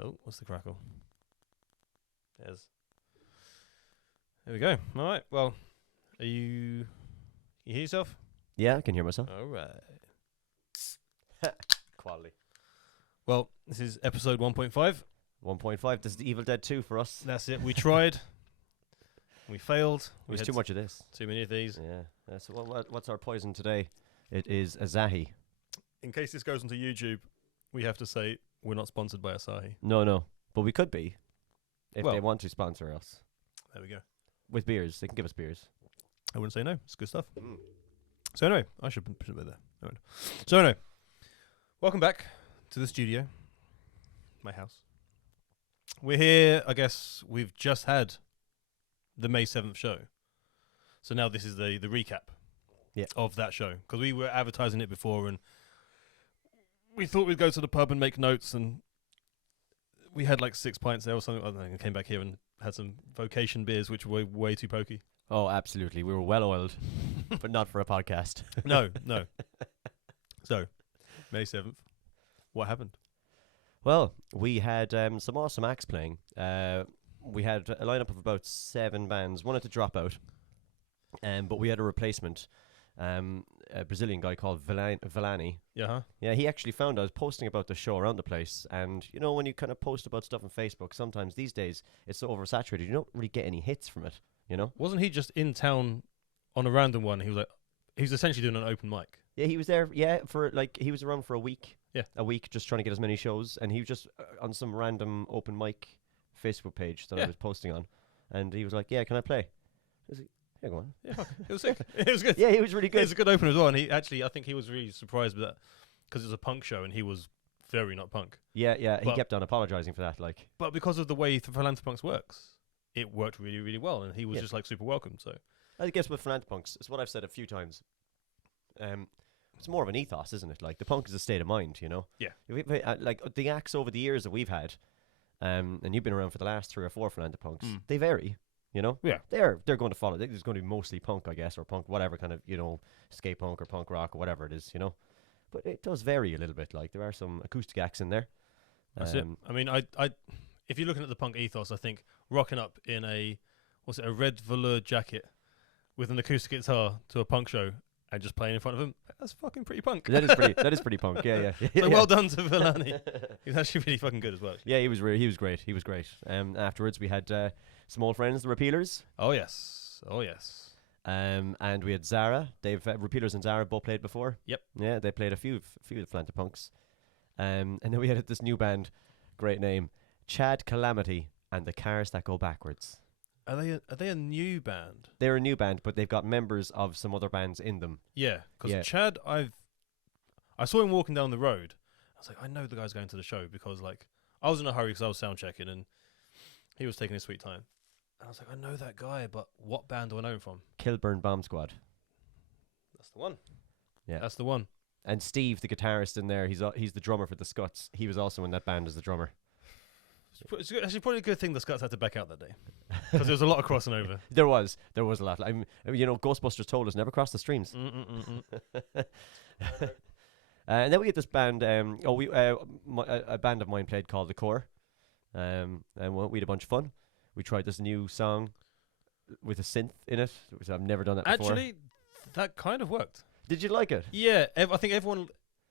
Oh, what's the crackle? There we go. All right. Well, are you hear yourself? Yeah, I can hear myself. All right. Quality. Well, this is episode 1.5. 1.5. This is the Evil Dead 2 for us. That's it. We tried. We failed. There's too much of this. Too many of these. Yeah. So what's our poison today? It is Asahi. In case this goes onto YouTube, we have to say we're not sponsored by Asahi. No. But we could be. If Well, they want to sponsor us. There we go. With beers. They can give us beers. I wouldn't say no. It's good stuff. So anyway, I should put it there. So anyway, welcome back to the studio, my house. We're here. I guess we've just had the May 7th show, so now this is the recap of that show, because we were advertising it before and we thought we'd go to the pub and make notes, and we had like 6 pints there or something. I don't know, and came back here and had some vocation beers, which were way too pokey. Oh, absolutely. We were well oiled, but not for a podcast. No. So, May 7th, what happened? Well, we had some awesome acts playing. We had a lineup of about 7 bands. One had to drop out, but we had a replacement. A Brazilian guy called Villani. Yeah. Yeah, he actually found us posting about the show around the place. And, you know, when you kind of post about stuff on Facebook, sometimes these days it's so oversaturated, you don't really get any hits from it, you know? Wasn't he just in town on a random one? He was essentially doing an open mic. Yeah, he was there, he was around for a week. Yeah. A week, just trying to get as many shows. And he was just on some random open mic Facebook page that I was posting on. And he was like, yeah, can I play? I was like, yeah, go on. Yeah, it was sick. It was good. Yeah, he was really good. It was a good opener as well. And I think he was really surprised with that, because it was a punk show and he was very not punk. Yeah, he But- kept on apologizing for that. But because of the way Philanthropunks works, it worked really, really well. And he was just like super welcome. So I guess with Philanthropunks, it's what I've said a few times. It's more of an ethos, isn't it? Like, the punk is a state of mind, you know? Yeah. Like, the acts over the years that we've had, and you've been around for the last 3 or 4 Philanthropunks, they vary, you know? Yeah. They're going to follow. There's going to be mostly punk, I guess, or punk, whatever kind of, you know, skate punk or punk rock or whatever it is, you know? But it does vary a little bit. Like, there are some acoustic acts in there. that's it. I mean, if you're looking at the punk ethos, I think rocking up in a red velour jacket with an acoustic guitar to a punk show and just playing in front of him, that's fucking pretty punk. That is pretty punk. Yeah. So well done to Villani. He's actually really fucking good as well. Yeah, he was great. Afterwards we had some old friends, the Repealers. Oh yes. And we had Zara. Repealers and Zara both played before. Yep. Yeah, they played a few of the Philanthropunks. And then we had this new band, great name, Chad Calamity and the Cars That Go Backwards. Are they a new band? They're a new band, but they've got members of some other bands in them. Yeah, because Chad, I saw him walking down the road. I was like, I know the guy's going to the show, because like I was in a hurry because I was sound checking and he was taking his sweet time. And I was like, I know that guy, but what band do I know him from? Kilburn Bomb Squad. That's the one. Yeah, that's the one. And Steve, the guitarist in there, he's the drummer for the Scuts. He was also in that band as the drummer. It's actually probably a good thing the Scuts had to back out that day, because there was a lot of crossing over. There was a lot. You know, Ghostbusters told us never cross the streams. And then we had this band. A band of mine played called The Core, and we had a bunch of fun. We tried this new song with a synth in it, which I've never done that before. Actually, that kind of worked. Did you like it? Yeah, I think everyone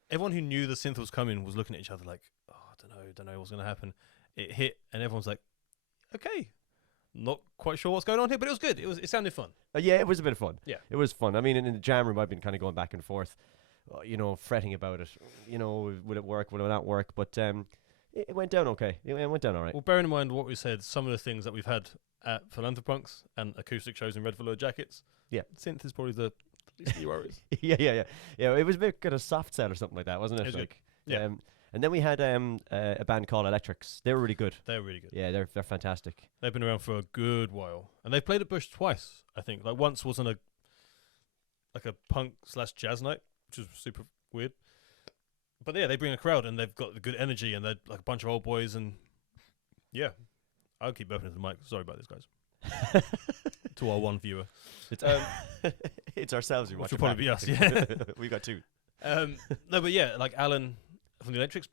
who knew the synth was coming was looking at each other like, oh, I don't know what's going to happen. It hit, and everyone's like, okay, not quite sure what's going on here, but it was good. It sounded fun. Yeah, it was a bit of fun. Yeah. It was fun. I mean, in the jam room, I've been kind of going back and forth, you know, fretting about it. You know, will it work, will it not work? But it went down okay. It went down all right. Well, bearing in mind what we said, some of the things that we've had at Philanthropunks and acoustic shows in red velour jackets, synth is probably the least of your worries. Yeah, it was a bit kind of soft sell or something like that, wasn't it? It was like, good. Yeah. And then we had a band called Electrics. They were really good. They're really good. Yeah, they're fantastic. They've been around for a good while, and they've played at Bush twice, I think. Like once was on a punk / jazz night, which was super weird. But yeah, they bring a crowd, and they've got the good energy, and they're like a bunch of old boys, and yeah, I'll keep burping into the mic. Sorry about this, guys. To our one viewer, it's ourselves who which watch. will probably be us. Yeah, we got 2. No, but yeah, like Alan from the Electrics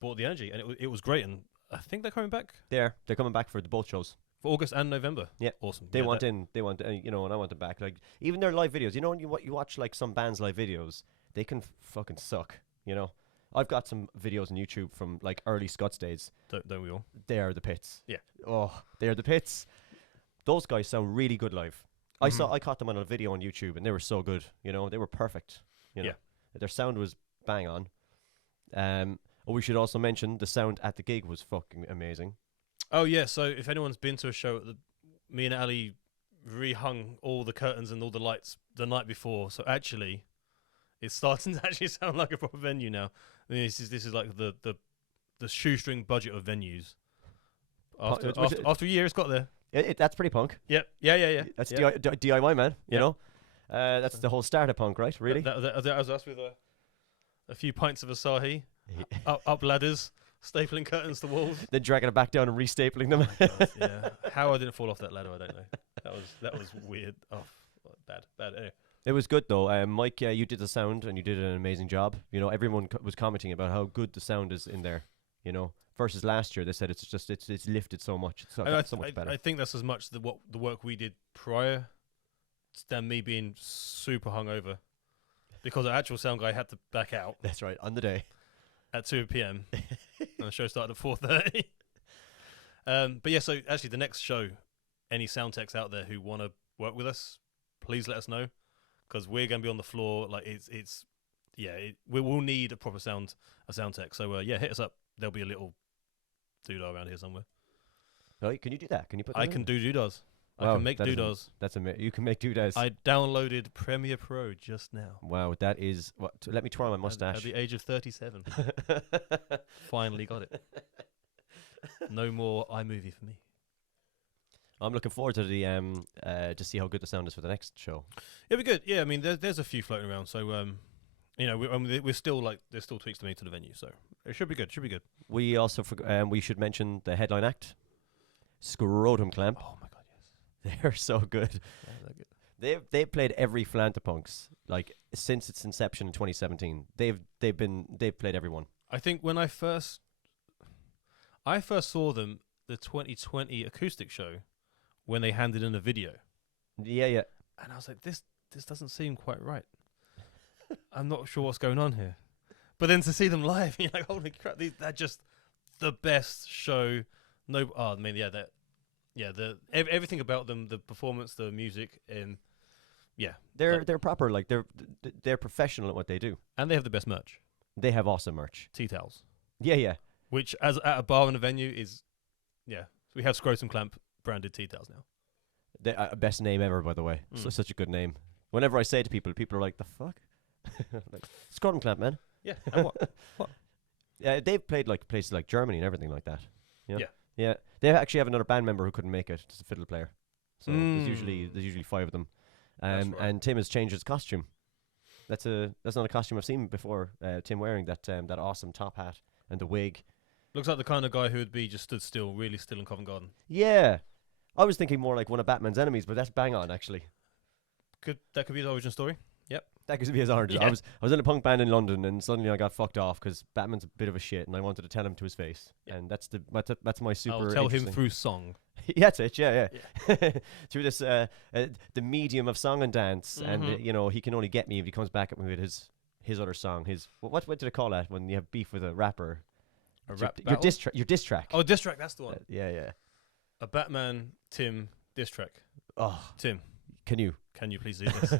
brought the energy, and it was great. And I think they're coming back They're coming back for the both shows. for August and November. Yeah. Awesome. They Yeah, want that- in. They want, you know, and I want them back. Like even their live videos. You know, when you watch like some bands' live videos, they can fucking suck. You know, I've got some videos on YouTube from like early Scots days. Don't we all? They are the pits. Yeah. Oh, they are the pits. Those guys sound really good live. I caught them on a video on YouTube, and they were so good. You know, they were perfect. You know, Yeah. their sound was bang on. We should also mention the sound at the gig was fucking amazing. Oh yeah. So if anyone's been to a show, me and Ali rehung all the curtains and all the lights the night before. So actually, it's starting to actually sound like a proper venue now. I mean, this is like the shoestring budget of venues. After a year, it's got there. That's pretty punk. Yep. Yeah. That's yeah. DIY, man. You Yeah. know, that's the whole start of punk, right? Really? That was us with a few pints of Asahi, up ladders, stapling curtains to walls. Then dragging it back down and restapling them. God, yeah. How I didn't fall off that ladder, I don't know. That was weird. Oh, bad. Anyway. It was good though. Mike, you did the sound and you did an amazing job. You know, everyone was commenting about how good the sound is in there. You know, versus last year, they said it's lifted so much. It's so much better. I think that's as much the work we did prior than me being super hungover, because the actual sound guy had to back out That's right. On the day. at 2 p.m. and the show started at 4:30. But yeah, so actually the next show, any sound techs out there who want to work with us, please let us know, because we're going to be on the floor. Like we will need a sound tech. So hit us up. There'll be a little doodah around here somewhere. Oh, can you do that? Can you put? That I in? can do doodahs. I Wow, can make that is doodahs. That's amazing. You can make doodahs. I downloaded Premiere Pro just now. Wow, that is what. Let me twirl my mustache. At the age of 37. Finally got it. No more iMovie for me. I'm looking forward to the to see how good the sound is for the next show. It'll be good. Yeah, I mean, there's a few floating around. So, we're still there's still tweaks to make to the venue. So it should be good. We also we should mention the headline act, Scrotum Clamp. Oh my God, yes. They're so good. Yeah, they're good. They've played every Philanthropunks like since its inception in 2017. They've played everyone. I think when I first saw them, the 2020 acoustic show, when they handed in a video, Yeah. and I was like, this doesn't seem quite right. I'm not sure what's going on here. But then to see them live, you're like, holy crap, they're just the best show. Everything about them, the performance, the music, and They're proper, like they're professional at what they do. and they have the best merch, They have awesome merch. tea towels, Yeah. which as at a bar and a venue is, we have Scrotum Clamp branded tea towels now. They, best name ever, by the way. Such a good name. Whenever I say it to people are like, the fuck? Like, Scrotum Clamp, man. Yeah, and what? Yeah, they've played like places like Germany and everything like that. You know? Yeah. Yeah. They actually have another band member who couldn't make it, just a fiddle player. So there's Mm. usually 5 of them. That's right. And Tim has changed his costume. That's not a costume I've seen before. Tim wearing that awesome top hat and the wig. Looks like the kind of guy who would be just stood still, really still in Covent Garden. Yeah. I was thinking more like one of Batman's enemies, but that's bang on actually. That could be his origin story. That could be his origin. Yeah. I was in a punk band in London, and suddenly I got fucked off because Batman's a bit of a shit, and I wanted to tell him to his face. Yeah. And that's my super. I'll tell him interesting- through song. Yeah, that's it. Yeah. Through this the medium of song and dance, and Mhm. he can only get me if he comes back at me with his other song. What did I call that when you have beef with a rapper? A It's rap your battle? diss track. Oh, diss track, that's the one. Yeah. A Batman Tim diss track. Oh, Tim, can you? can you please do this?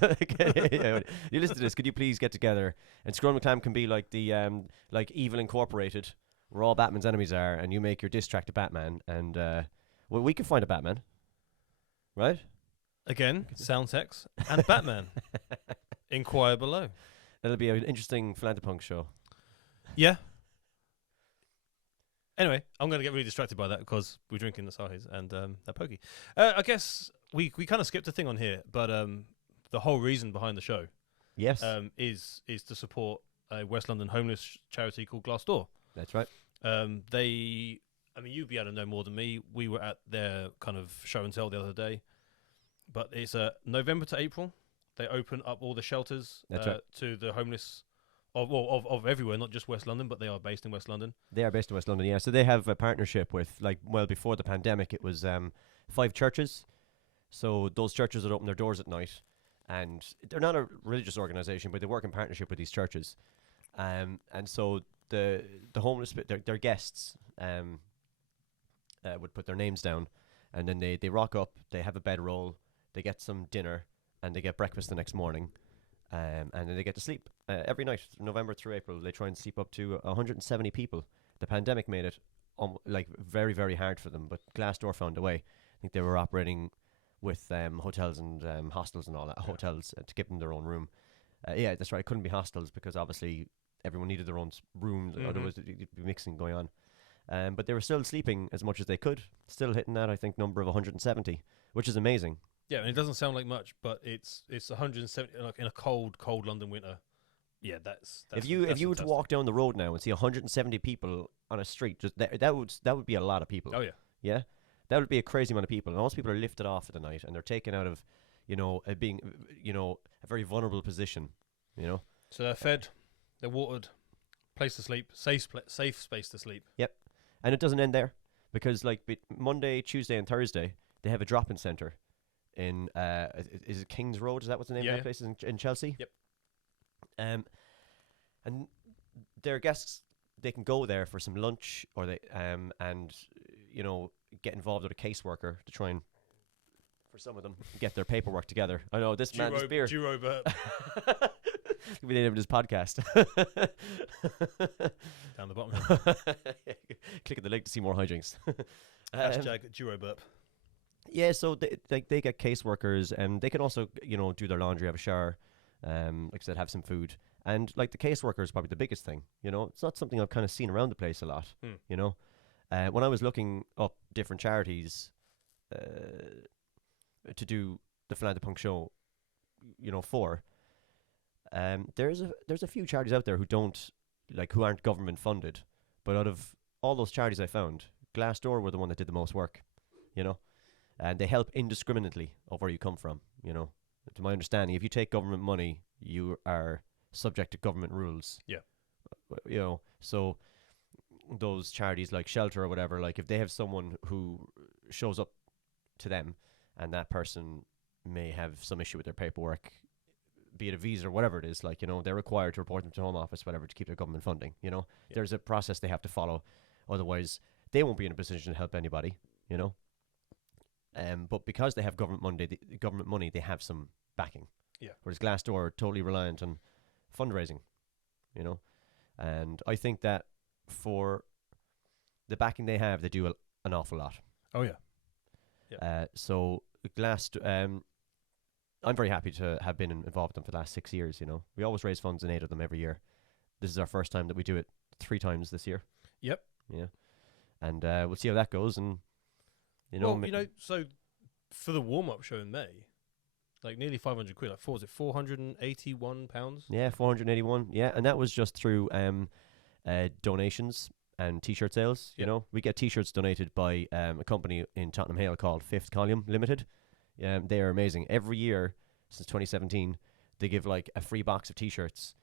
Yeah, you listen to this. Could you please get together? And Scrum Clam can be like the like Evil Incorporated, where all Batman's enemies are, and you make your diss track to Batman, and well, we can find a Batman, right? Again, sound text and Batman. Inquire below. That'll be an interesting Philanthropunk show. Yeah. Anyway, I'm going to get really distracted by that because we're drinking the Sahis and they're pokey. I guess we kind of skipped a thing on here, but the whole reason behind the show Yes, is to support a West London homeless charity called GlassDoor. that's right. You'd be able to know more than me. We were at their kind of show and tell the other day, but it's November to April. They open up all the shelters That's right. to the homeless of everywhere, not just West London, but they are based in West London. They are based in West London, yeah. So they have a partnership with, before the pandemic, it was 5 churches. So those churches would open their doors at night, and they're not a religious organization, but they work in partnership with these churches. And so the homeless, their guests would put their names down, and then they rock up, they have a bedroll, they get some dinner, and they get breakfast the next morning. And then they get to sleep every night, November through April. They try and sleep up to 170 people. The pandemic made it very, very hard for them, but GlassDoor found a way. I think they were operating with hotels and hostels and all that. Hotels to give them their own room. Yeah, that's right. It couldn't be hostels because obviously everyone needed their own room. Otherwise, it'd be mixing going on. But they were still sleeping as much as they could. Still hitting that, I think, number of 170, which is amazing. Yeah, and it doesn't sound like much, but it's 170 like in a cold London winter. Yeah, that's if you were to walk down the road now and see 170 people on a street, just that would be a lot of people. Oh yeah, yeah, that would be a crazy amount of people. And most people are lifted off at the night, and they're taken out of, being, a very vulnerable position. So they're fed, they're watered, place to sleep, safe space to sleep. Yep, and it doesn't end there because Monday, Tuesday, and Thursday they have a drop-in centre. In is it King's Road? Is that what the name of that place is in Chelsea? Yep. And their guests, they can go there for some lunch, or they and get involved with a caseworker to try and, for some of them, get their paperwork together. I know this man's beer. Duro burp. We named this podcast. Down the bottom. Click on the link to see more hijinks. Hashtag Duro burp. Yeah, so they get caseworkers, and they can also do their laundry, have a shower, like I said, have some food, and the caseworker is probably the biggest thing. It's not something I've kind of seen around the place a lot. When I was looking up different charities to do the Philanthropunks show, for there's a few charities out there who aren't government funded, but out of all those charities I found, GlassDoor were the one that did the most work. And they help indiscriminately of where you come from, To my understanding, if you take government money, you are subject to government rules. Yeah. So those charities like Shelter or whatever, if they have someone who shows up to them and that person may have some issue with their paperwork, be it a visa or whatever it is, they're required to report them to Home Office, whatever, to keep their government funding, There's a process they have to follow. Otherwise, they won't be in a position to help anybody, But because they have government money, they have some backing. Yeah. Whereas GlassDoor are totally reliant on fundraising, And I think that for the backing they have, they do an awful lot. Oh yeah. Yeah. So I'm very happy to have been involved with them for the last 6 years. We always raise funds and aid of them every year. This is our first time that we do it 3 times this year. Yep. Yeah. And we'll see how that goes. And so for the warm-up show in May, nearly 500 quid. Was it 481 pounds? Yeah, 481. Yeah, and that was just through donations and T-shirt sales. Yep. We get T-shirts donated by a company in Tottenham Hale called Fifth Column Limited. They are amazing. Every year since 2017, they give a free box of T-shirts.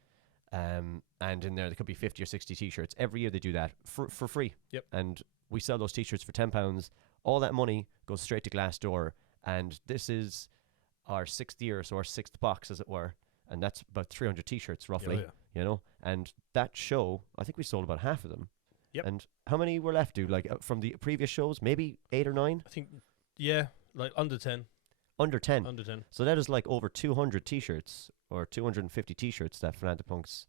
And in there could be 50 or 60 T-shirts. Every year they do that for free. Yep. And we sell those T-shirts for £10. All that money goes straight to GlassDoor, and this is our 6th year, so our 6th box, as it were, and that's about 300 T-shirts roughly. Yeah. And that show, I think we sold about half of them. Yep. And how many were left? From the previous shows, maybe 8 or 9. I think under 10. Under 10. Under 10. So that is over 200 T-shirts or 250 T-shirts that Philanthropunks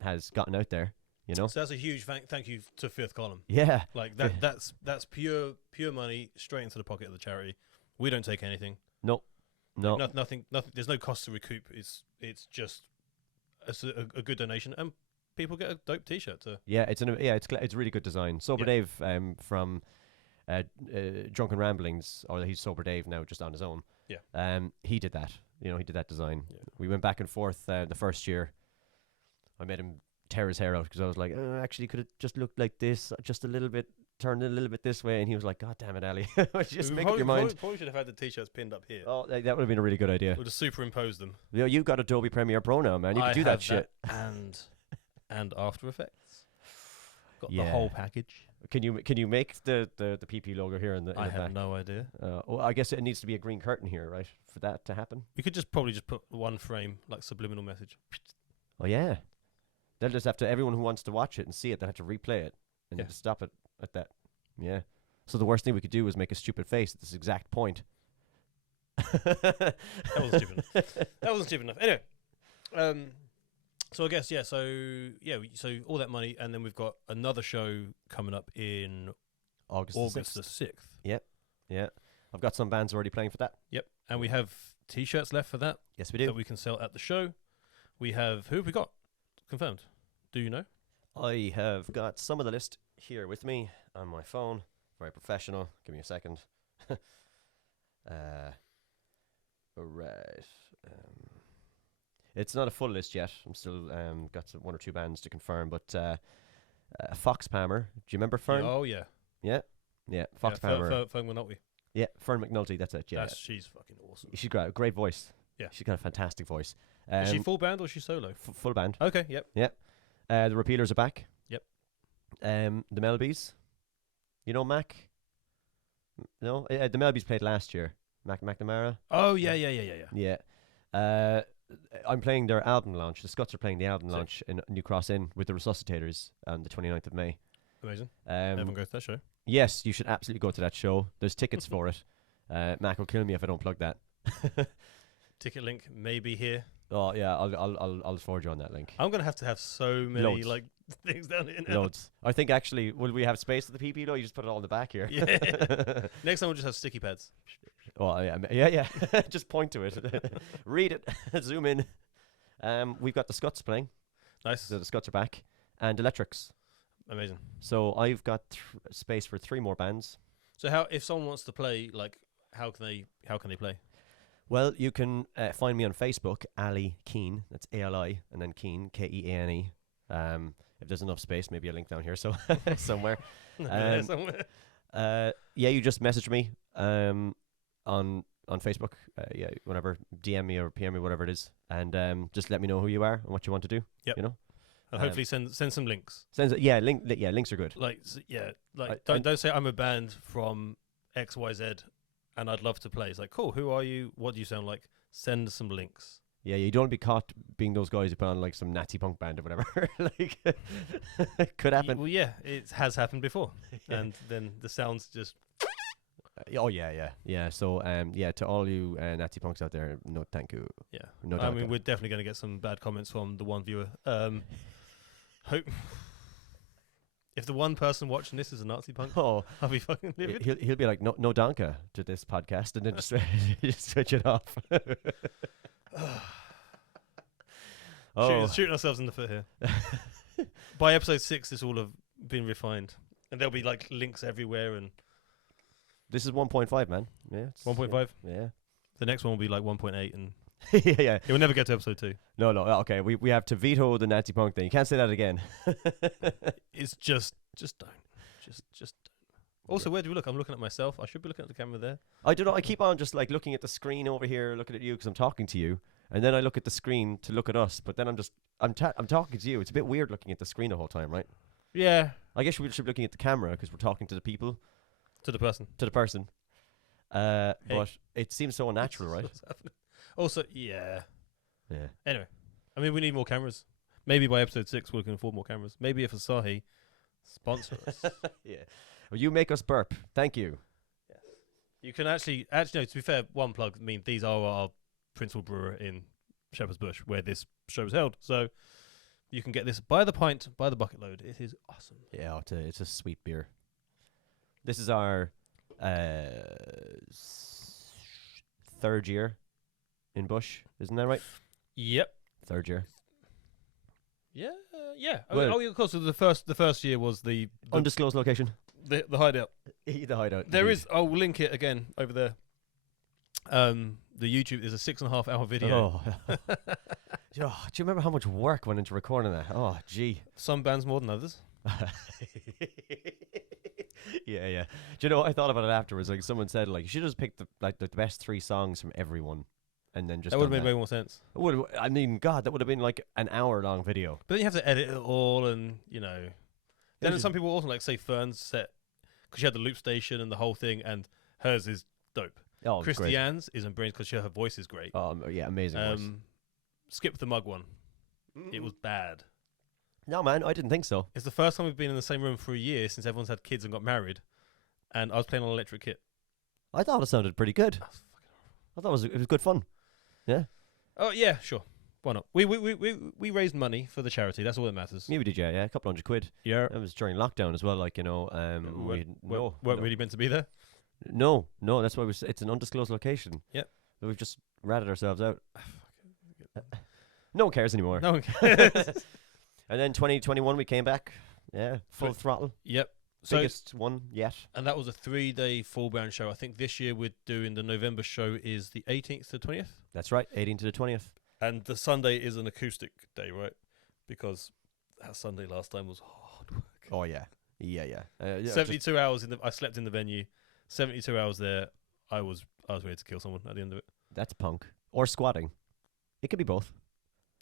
has gotten out there. So that's a huge thank you to Fifth Column. Yeah. That's pure money straight into the pocket of the charity. We don't take anything. No. Nothing. There's no cost to recoup. It's just a good donation, and people get a dope T-shirt. Yeah, it's a really good design. Sober Dave from Drunken Ramblings, or he's Sober Dave now, just on his own. Yeah. He did that. He did that design. Yeah. We went back and forth the first year. I made him tear his hair out because I was like, actually, could it just look like this, just a little bit, turned it a little bit this way, and he was like, God damn it, Ali, just make up your mind. Probably should have had the T-shirts pinned up here. Oh, that would have been a really good idea. We'll just superimpose them. You've got Adobe Premiere Pro now, man. You can do that shit. And and After Effects. Got the Yeah. whole package. Can you make the PP logo here in the I the have back? no idea. Well, I guess it needs to be a green curtain here, right, for that to happen. We could probably just put one frame, like subliminal message. Oh yeah, they'll just have to. Everyone who wants to watch it and see it, they have to replay it and Yeah. just stop it at that. Yeah. So the worst thing we could do is make a stupid face at this exact point. That wasn't stupid enough. That wasn't stupid enough. Anyway, so I guess so all that money, and then we've got another show coming up in August August the the 6th. 6th. Yeah, I've got some bands already playing for that. Yep, and we have T-shirts left for that Yes, we do. that we can sell at the show. We have who have we got confirmed? Do you know? I have got some of the list here with me on my phone. Very professional. Give me a second. Right. It's not a full list yet. I'm still got one or two bands to confirm, but Fox Palmer. Do you remember Fern? Oh yeah, Yeah, Fox yeah, Palmer. Fern McNulty. Yeah, Fern McNulty. That's it. Yeah, She's fucking awesome. she's got a great voice. Yeah. She's got a fantastic voice. Is she full band or is she solo? Full band. Okay, yep. The Repealers are back. Yep. The Melbys. You know Mac? No, the Melbys played last year. Mac McNamara. Oh yeah. Yeah. I'm playing their album launch. The Scuts are playing the album Sick. launch in New Cross Inn with the Resuscitators on the 29th of May. Amazing. Everyone goes to that show. Yes, you should absolutely go to that show. There's tickets for it. Mac will kill me if I don't plug that. Ticket link may be here. Oh yeah, I'll forward you on that link. I'm gonna have to have so many Loads. like things down here now. Loads. I think actually, will we have space at the PP though? You just put it all in the back here. Yeah. Next time we'll just have sticky pads. Oh yeah. Just point to it. Read it. Zoom in. We've got the Scuts playing. Nice. So the Scuts are back, and Electrics. Amazing. So I've got space for 3 more bands. So how if someone wants to play, like how can they play? Well, you can find me on Facebook, Ali Keane. That's ALI, and then Keane, KEANE. If there's enough space, maybe a link down here so somewhere. Somewhere. Yeah, you just message me on Facebook. Yeah, whatever, DM me or PM me, whatever it is, and just let me know who you are and what you want to do. Yep. You know, And hopefully send some links. Links are good. Don't say I'm a band from XYZ and I'd love to play. It's like, cool, who are you? What do you sound like? Send some links. Yeah, you don't want to be caught being those guys who put on like some natty punk band or whatever. Like, could happen. Well, yeah, it has happened before. And then the sounds just... Oh yeah. So to all you natty punks out there, no thank you. Yeah. No I doubt. mean, we're definitely going to get some bad comments from the one viewer. Hope... If the one person watching this is a Nazi punk, Oh, I'll be fucking livid. he'll be like no Donka to this podcast, and then just switch it off. Shooting ourselves in the foot here. By episode 6, this will have been refined, and there'll be like links everywhere. And This is 1.5, man. Yeah, 1.5. Yeah. The next one will be like 1.8, and Yeah. it will never get to episode 2. No. Okay, we have to veto the Nazi punk thing. You can't say that again. It's just don't. Just don't. Also, where do we look? I'm looking at myself. I should be looking at the camera there. I don't know. I keep on just like looking at the screen over here, looking at you because I'm talking to you, and then I look at the screen to look at us. But then I'm talking to you. It's a bit weird looking at the screen the whole time, right? Yeah. I guess we should be looking at the camera because we're talking to the people, To the person. to the person. But it seems so unnatural, right? What's happening? Also, yeah. Yeah. Anyway, I mean, we need more cameras. Maybe by episode 6 we can afford more cameras. Maybe if Asahi sponsor us. Yeah. Well, you make us burp. Thank you. You can actually no, to be fair, one plug. I mean, these are our principal brewer in Shepherd's Bush, where this show is held. So you can get this by the pint, by the bucket load. It is awesome. Yeah, it's a sweet beer. This is our 3rd year in Bush, isn't that right? Yep. 3rd year. Yeah. Yeah. Well- Of course. So the first year was the Undisclosed location. the hideout. The hideout. There indeed. is. I'll link it again over there. The YouTube is a 6.5 hour video. Oh. Do you remember how much work went into recording that? Oh, gee. Some bands more than others. Yeah. Do you know what I thought about it afterwards? Like someone said, like you should just pick the best 3 songs from everyone, and then just That would have done made way more sense. I mean, God, that would have been like an hour-long video. But then you have to edit it all, and Then was some people also like say Fern's set because she had the loop station and the whole thing, and hers is dope. Oh, it's great. Christiane's isn't brilliant because her voice is great. Yeah, amazing voice. Skip the mug one. It was bad. No, man, I didn't think so. It's the first time we've been in the same room for a year since everyone's had kids and got married, and I was playing on electric kit. I thought it sounded pretty good. I thought it was good fun. Yeah. Oh yeah, sure. Why not? We raised money for the charity. That's all that matters. Yeah, we did, yeah, a couple £100. Yeah. It was during lockdown as well, like, weren't really meant to be there. No, that's why it's an undisclosed location. Yep. But we've just ratted ourselves out. No one cares anymore. No one cares. And then 2021 we came back. Yeah, full throttle. Yep. So, biggest one yet. And that was a 3-day full band show. I think this year we're doing the November show is the 18th to 20th. That's right, 18th to the 20th. And the Sunday is an acoustic day, right? Because that Sunday last time was hard work. Oh yeah. Yeah. 72 hours I slept in the venue. 72 hours there. I was ready to kill someone at the end of it. That's punk or squatting. It could be both.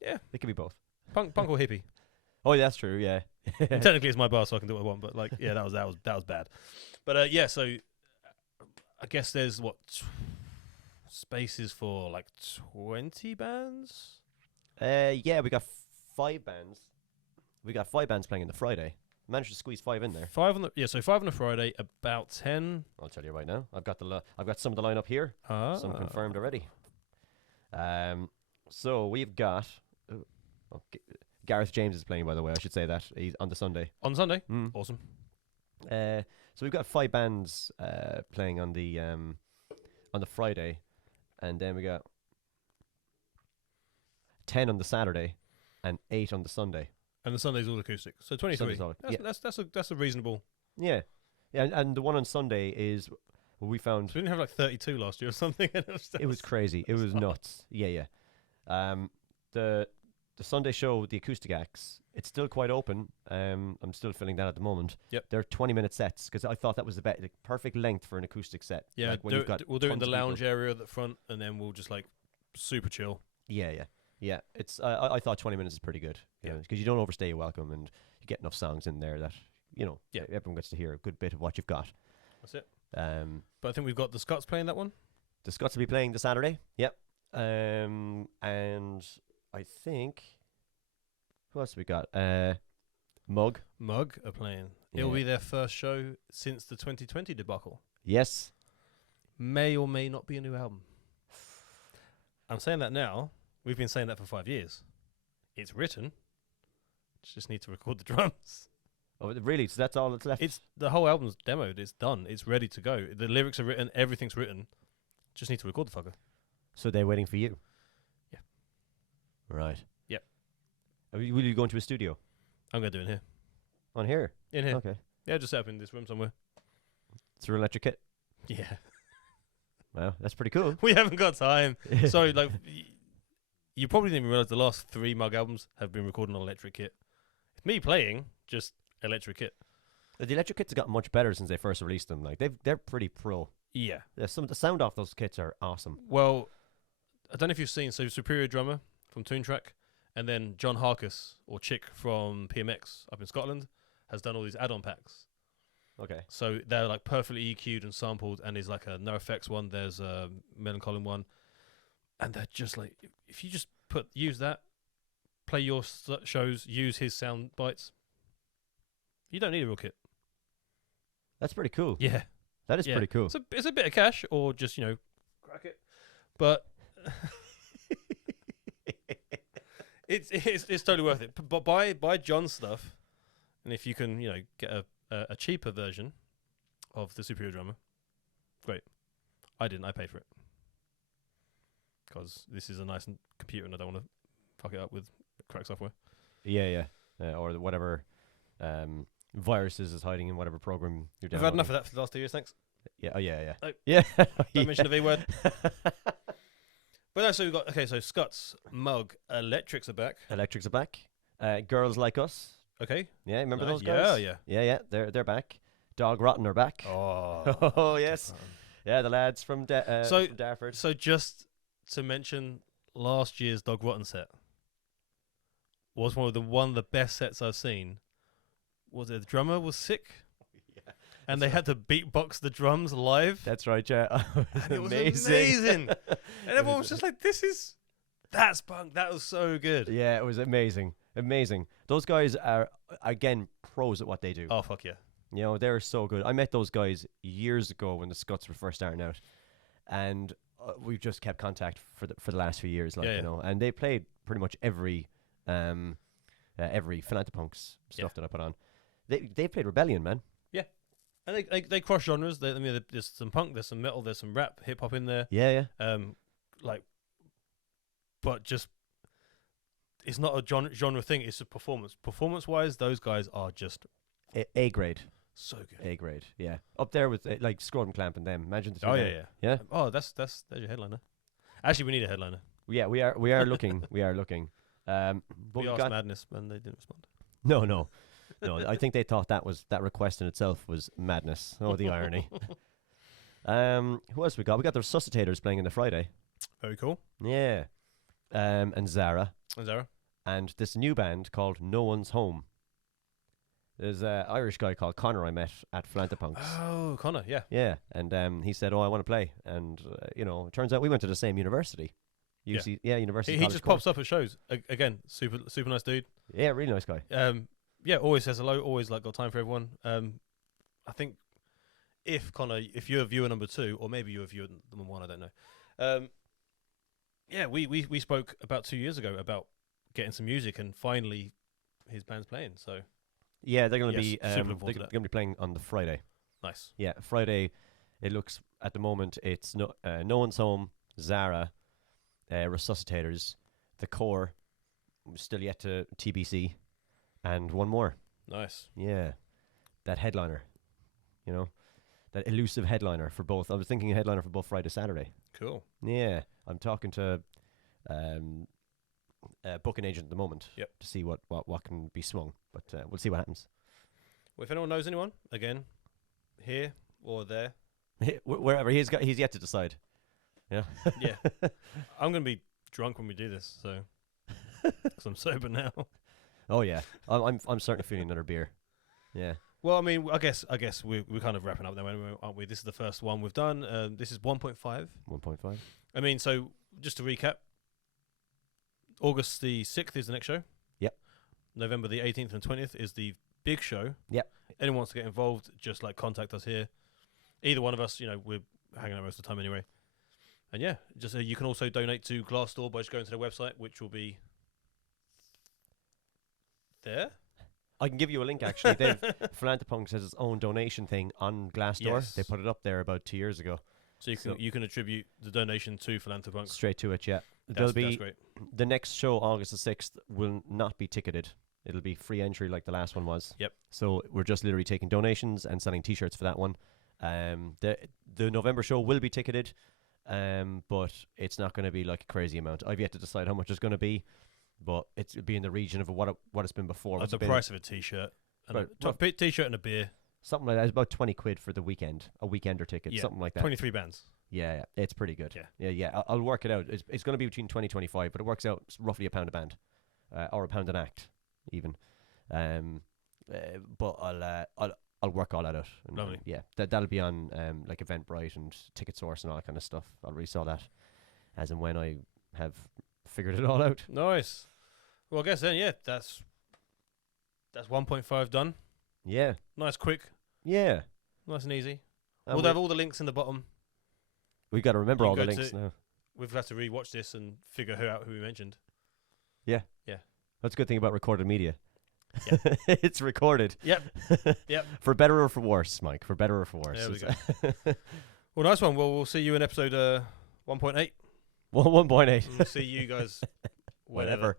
Yeah, it could be both. Punk or hippie. Oh, that's true. Yeah. And technically, it's my bar, so I can do what I want. But like, yeah, that was bad. But yeah, so I guess there's spaces for like 20 bands. Yeah, we got 5 bands. We got 5 bands playing on the Friday. Managed to squeeze 5 in there. 5 on the Friday. About 10. I'll tell you right now. I've got some of the lineup here. Some confirmed already. So we've got. Gareth James is playing, by the way. I should say that he's on the Sunday. On Sunday, awesome. So we've got 5 bands playing on the Friday, and then we got 10 on the Saturday, and 8 on the Sunday. And the Sunday's all acoustic, so 23. That's a reasonable. Yeah, and the one on Sunday is we found. So we didn't have like 32 last year or something. It was crazy. It was nuts. Yeah. The Sunday show, the acoustic acts, it's still quite open. I'm still filling that at the moment. Yep. They're 20-minute sets because I thought that was the perfect length for an acoustic set. Yeah, like when we'll do it in the lounge area at the front, and then we'll just like super chill. Yeah. It's I thought 20 minutes is pretty good. Yeah, because you don't overstay your welcome, and you get enough songs in there that everyone gets to hear a good bit of what you've got. That's it. But I think we've got the Scots playing that one. The Scots will be playing the Saturday. Yep. And I think who else we got? Mug are playing. Yeah. It'll be their first show since the 2020 debacle. Yes. May or may not be a new album. I'm saying that now. We've been saying that for 5 years. It's written. Just need to record the drums. Oh, really? So that's all that's left? It's the whole album's demoed. It's done. It's ready to go. The lyrics are written. Everything's written. Just need to record the fucker. So they're waiting for you? Yeah. Right. Yep. Will you go into a studio? I'm going to do it in here. On here? In here. Okay. Yeah, just set up in this room somewhere. Through electric kit? Yeah. Wow, that's pretty cool. We haven't got time. Sorry, like, you probably didn't even realize the last 3 Mug albums have been recorded on electric kit. It's me playing, just electric kit. The electric kits have gotten much better since they first released them. Like they're pretty pro. Yeah. Some of the sound off those kits are awesome. Well, I don't know if you've seen, so Superior Drummer from Toontrack, and then John Harkus, or Chick from PMX up in Scotland, has done all these add-on packs. Okay. So they're like perfectly EQ'd and sampled, and there's like a No Effects one, there's a Melancholy one, and they're just like, if you just use that, play your shows, use his sound bites, you don't need a real kit. That's pretty cool. Yeah. That is pretty cool. It's a bit of cash, or just, crack it. But it's totally worth it. But buy John's stuff, and if you can, get a cheaper version of the Superior Drummer, great. I didn't. I paid for it because this is a nice computer, and I don't want to fuck it up with crack software. Yeah. Or whatever viruses is hiding in whatever program you're downloading. We've had enough of that for the last 2 years, thanks. Yeah. Oh, yeah. Oh. Yeah. Don't mention the V word. But no, so we've got, so Scots, Mug, Electrics are back. Electrics are back. Girls Like Us. Okay. Yeah, remember Nice. those guys? Yeah. They're back. Dog Rotten are back. Oh. Oh, yes. Yeah, the lads from Darford. So just to mention last year's Dog Rotten set was one of the best sets I've seen. Was it the drummer was sick? Yeah. And they had to beatbox the drums live. That's right, yeah. And it was amazing. And everyone was just like, that's punk. That was so good. Yeah, it was amazing. Amazing. Those guys are, again, pros at what they do. Oh, fuck yeah. You know, they're so good. I met those guys years ago when the Scuts were first starting out. And we've just kept contact for the last few years, like, Yeah, you know. And they played pretty much every Philanthropunks stuff that I put on. They played Rebellion, man. And they cross genres. There's some punk, there's some metal, there's some rap, hip hop in there. Yeah, yeah. But just it's not a genre thing. It's a performance. Performance wise, those guys are just A grade. so good. A grade. Yeah, up there with like Scrotum Clamp and them. Imagine the two. Oh of yeah, them. yeah. Yeah. Oh, there's your headliner. Actually, we need a headliner. Yeah, we are looking. We are looking. But We we asked got Madness, and they didn't respond. no. I think they thought that request in itself was madness. Oh, the irony. Who else we got? We got the Resuscitators playing in the Friday. Very cool. Yeah. And Zara. And Zara. And this new band called No One's Home. There's an Irish guy called Connor I met at Philanthropunks. Oh, Connor, yeah. Yeah, and he said, "Oh, I want to play." And you know, it turns out we went to the same university. University. He College just Cork. pops up at shows. Again, super nice dude. Yeah, really nice guy. Yeah, always says hello. Always got time for everyone. I think if Connor, if you're viewer number 2, or maybe you're viewer number 1, I don't know. Yeah, we spoke about 2 years ago about getting some music, and finally his band's playing. So Yeah, they're going to Yes, be super looking forward they're to going to be playing on the Friday. nice. Yeah, Friday. It looks at the moment it's No One's Home, Zara, Resuscitators, The Core, still yet to TBC, and one more. Nice. Yeah, that headliner, you know, that elusive headliner for both. I was thinking a headliner for both Friday, Saturday. Cool. Yeah, I'm talking to booking agent at the moment. Yep. To see what can be swung, but we'll see what happens. Well, if anyone knows anyone, again, here or there, Wherever he's yet to decide. Yeah. yeah. I'm gonna be drunk when we do this, so because I'm sober now. Oh yeah, I'm starting to feel another beer. Yeah. Well, I mean, I guess we're kind of wrapping up now, anyway, aren't we? This is the first one we've done. This is 1.5. 1.5. I mean, so just to recap, August the 6th is the next show. Yep. November the 18th and 20th is the big show. Yep. Anyone wants to get involved, just like contact us here. Either one of us, you know, we're hanging out most of the time anyway. And yeah, just you can also donate to GlassDoor by just going to their website, which will be there. I can give you a link actually. Philanthropunks has its own donation thing on GlassDoor. Yes. They put it up there about 2 years ago. So you can attribute the donation to Philanthropunks. Straight to it, yeah. That's great. The next show, August the 6th, will not be ticketed. It'll be free entry like the last one was. Yep. So we're just literally taking donations and selling T-shirts for that one. The November show will be ticketed, but it's not going to be like a crazy amount. I've yet to decide how much it's going to be, but it'll be in the region of what it's been before. That's the price of a T-shirt. And a T-shirt and a beer. Something like that. It's about 20 quid for the weekend, a weekender ticket, Yeah, something like that. 23 bands. Yeah, it's pretty good. Yeah. Yeah. I'll work it out. It's going to be between 20 and 25, but it works out roughly £1 a band, or £1 an act, even. But I'll work all that out. And, Lovely. Yeah, that'll be on like Eventbrite and Ticket Source and all that kind of stuff. I'll resell that as and when I have figured it all out. Nice. Well, I guess then, yeah, that's 1.5 done. Yeah. Nice, quick, Yeah. nice and easy. And We'll have all the links in the bottom. we've got to remember You all the go links to- now. We've got to rewatch this and figure out who we mentioned. That's a good thing about recorded media. Yeah. It's recorded. Yep. Yep. For better or for worse, Mike. For better or for worse. There we go. Well, nice one. Well, we'll see you in episode 1.8. 1.8. We'll see you guys whenever. Whatever.